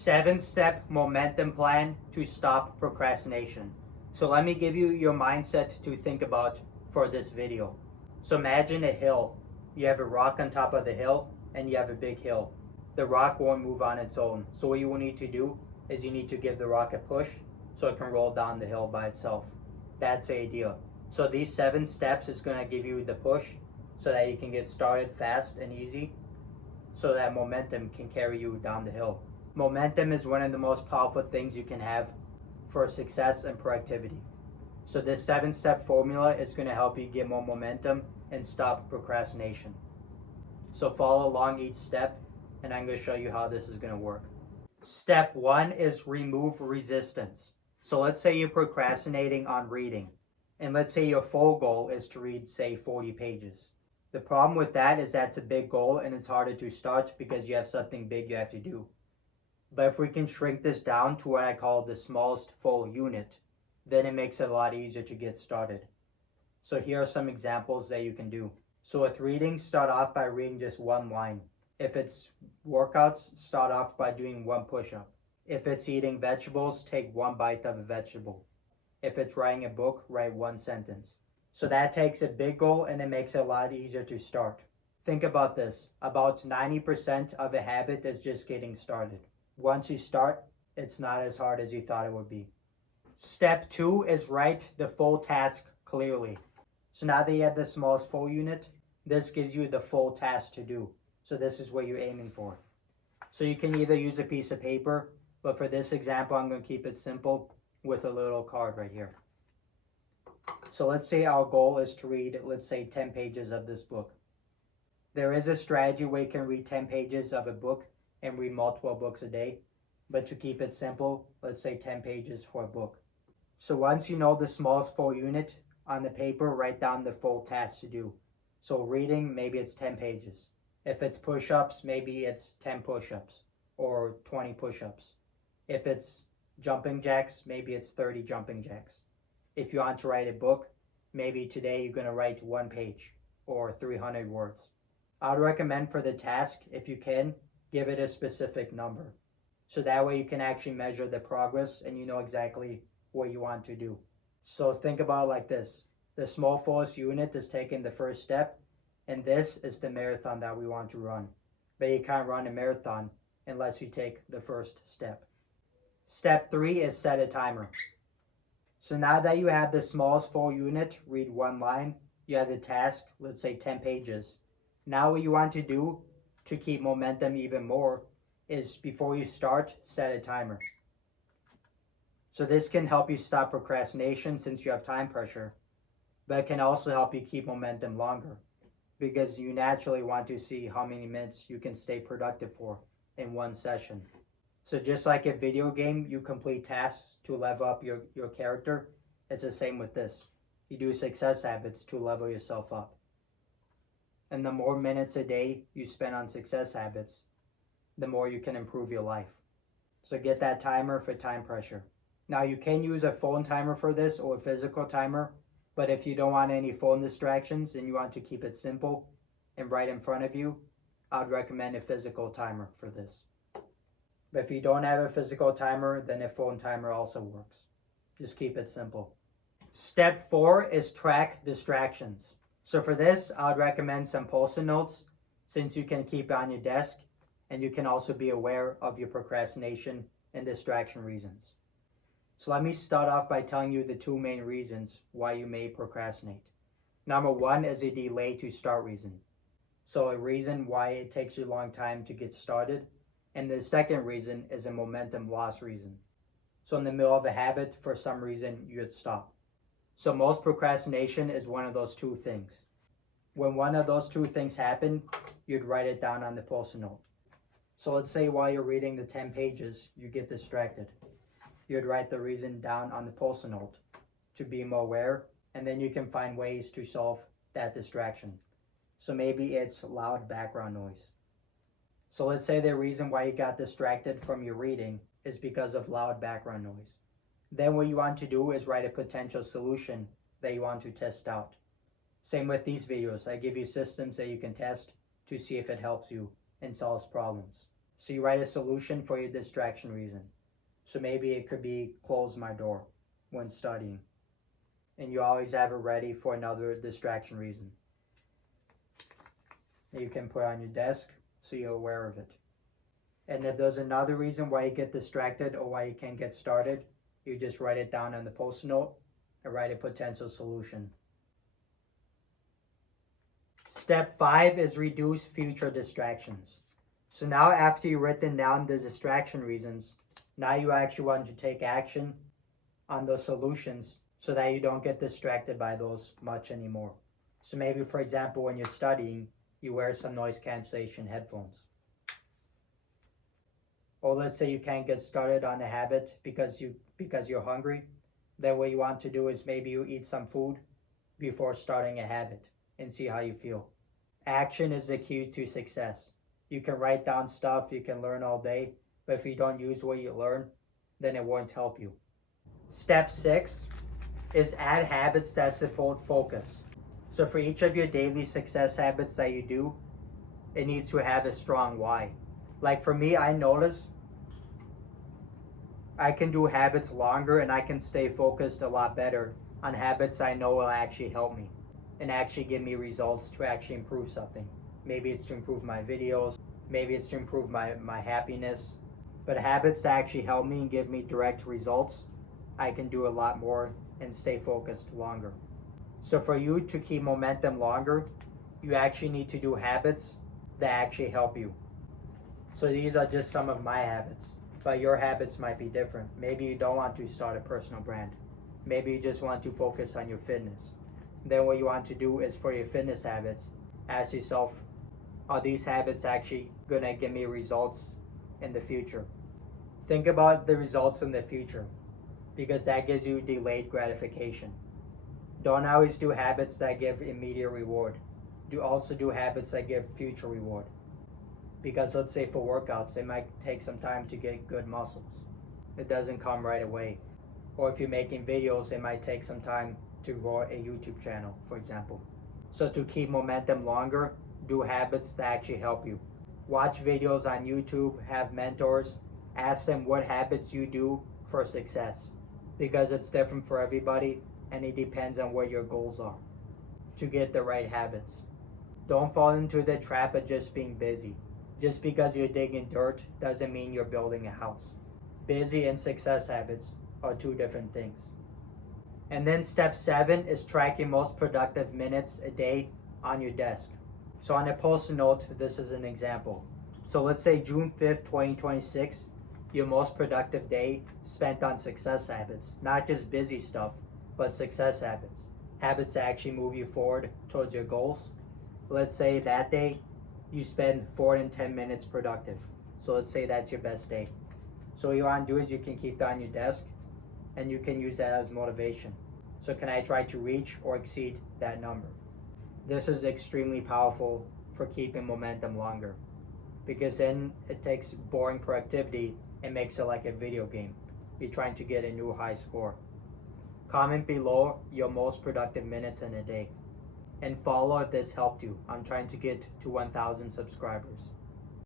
7-step momentum plan to stop procrastination. So let me give you your mindset to think about for this video. So imagine a hill. You have a rock on top of the hill and you have a big hill. The rock won't move on its own. So what you will need to do is you need to give the rock a push so it can roll down the hill by itself. That's the idea. So these 7 steps is going to give you the push so that you can get started fast and easy, so that momentum can carry you down the hill. Momentum is one of the most powerful things you can have for success and productivity. So this 7-step formula is going to help you get more momentum and stop procrastination. So follow along each step and I'm going to show you how this is going to work. Step 1 is remove resistance. So let's say you're procrastinating on reading, and let's say your full goal is to read, say, 40 pages. The problem with that is that's a big goal and it's harder to start because you have something big you have to do. But if we can shrink this down to what I call the smallest full unit, then it makes it a lot easier to get started. So here are some examples that you can do. So with reading, start off by reading just one line. If it's workouts, start off by doing one push-up. If it's eating vegetables, take one bite of a vegetable. If it's writing a book, write one sentence. So that takes a big goal and it makes it a lot easier to start. Think about this. About 90% of a habit is just getting started. Once you start, it's not as hard as you thought it would be. Step 2 is write the full task clearly. So now that you have the smallest full unit, this gives you the full task to do. So this is what you're aiming for. So you can either use a piece of paper, but for this example, I'm going to keep it simple with a little card right here. So let's say our goal is to read, let's say, 10 pages of this book. There is a strategy where you can read 10 pages of a book and read multiple books a day. But to keep it simple, let's say 10 pages for a book. So once you know the smallest full unit on the paper, write down the full task to do. So reading, maybe it's 10 pages. If it's push-ups, maybe it's 10 push-ups or 20 push-ups. If it's jumping jacks, maybe it's 30 jumping jacks. If you want to write a book, maybe today you're going to write 1 page or 300 words. I would recommend for the task, if you can, give it a specific number. So that way you can actually measure the progress and you know exactly what you want to do. So think about it like this. The small fullest unit is taking the first step, and this is the marathon that we want to run. But you can't run a marathon unless you take the first step. Step 3 is set a timer. So now that you have the smallest full unit, read one line, you have the task, let's say 10 pages. Now what you want to do to keep momentum even more is before you start, set a timer. So this can help you stop procrastination since you have time pressure, but it can also help you keep momentum longer because you naturally want to see how many minutes you can stay productive for in one session. So just like a video game, you complete tasks to level up your character. It's the same with this. You do success habits to level yourself up. And the more minutes a day you spend on success habits, the more you can improve your life. So get that timer for time pressure. Now you can use a phone timer for this or a physical timer, but if you don't want any phone distractions and you want to keep it simple and right in front of you, I'd recommend a physical timer for this. But if you don't have a physical timer, then a phone timer also works. Just keep it simple. Step 4 is track distractions. So for this, I'd recommend some post-it notes since you can keep it on your desk and you can also be aware of your procrastination and distraction reasons. So let me start off by telling you the 2 main reasons why you may procrastinate. Number 1 is a delay to start reason. So a reason why it takes you a long time to get started. And the second reason is a momentum loss reason. So in the middle of a habit, for some reason, you'd stop. So most procrastination is one of those 2 things. When one of those 2 things happen, you'd write it down on the post-it note. So let's say while you're reading the 10 pages, you get distracted. You'd write the reason down on the post-it note to be more aware, and then you can find ways to solve that distraction. So maybe it's loud background noise. So let's say the reason why you got distracted from your reading is because of loud background noise. Then what you want to do is write a potential solution that you want to test out. Same with these videos. I give you systems that you can test to see if it helps you and solves problems. So you write a solution for your distraction reason. So maybe it could be close my door when studying. And you always have it ready for another distraction reason. You can put on your desk so you're aware of it. And if there's another reason why you get distracted or why you can't get started, you just write it down on the post note and write a potential solution. Step 5 is reduce future distractions. So now after you've written down the distraction reasons, now you actually want to take action on those solutions so that you don't get distracted by those much anymore. So maybe, for example, when you're studying, you wear some noise cancellation headphones. Or let's say you can't get started on a habit because you're hungry. Then what you want to do is maybe you eat some food before starting a habit and see how you feel. Action is the key to success. You can write down stuff, you can learn all day, but if you don't use what you learn, then it won't help you. Step 6 is add habits that support focus. So for each of your daily success habits that you do, it needs to have a strong why. Like for me, I notice I can do habits longer and I can stay focused a lot better on habits I know will actually help me and actually give me results to actually improve something. Maybe it's to improve my videos, maybe it's to improve my happiness. But habits that actually help me and give me direct results, I can do a lot more and stay focused longer. So for you to keep momentum longer, you actually need to do habits that actually help you. So these are just some of my habits, but your habits might be different. Maybe you don't want to start a personal brand. Maybe you just want to focus on your fitness. Then what you want to do is for your fitness habits, ask yourself, are these habits actually gonna give me results in the future? Think about the results in the future because that gives you delayed gratification. Don't always do habits that give immediate reward. Also do habits that give future reward. Because let's say for workouts, it might take some time to get good muscles. It doesn't come right away. Or if you're making videos, it might take some time to grow a YouTube channel, for example. So to keep momentum longer, do habits that actually help you. Watch videos on YouTube, have mentors, ask them what habits you do for success. Because it's different for everybody and it depends on what your goals are to get the right habits. Don't fall into the trap of just being busy. Just because you're digging dirt doesn't mean you're building a house. Busy and success habits are two different things. And then step 7 is track your most productive minutes a day on your desk. So on a post-it note, this is an example. So let's say June 5th, 2026, your most productive day spent on success habits. Not just busy stuff, but success habits. Habits that actually move you forward towards your goals. Let's say that day you spend 4 and 10 minutes productive. So let's say that's your best day. So what you want to do is you can keep that on your desk and you can use that as motivation. So can I try to reach or exceed that number? This is extremely powerful for keeping momentum longer because then it takes boring productivity and makes it like a video game. You're trying to get a new high score. Comment below your most productive minutes in a day and follow if this helped you. I'm trying to get to 1,000 subscribers.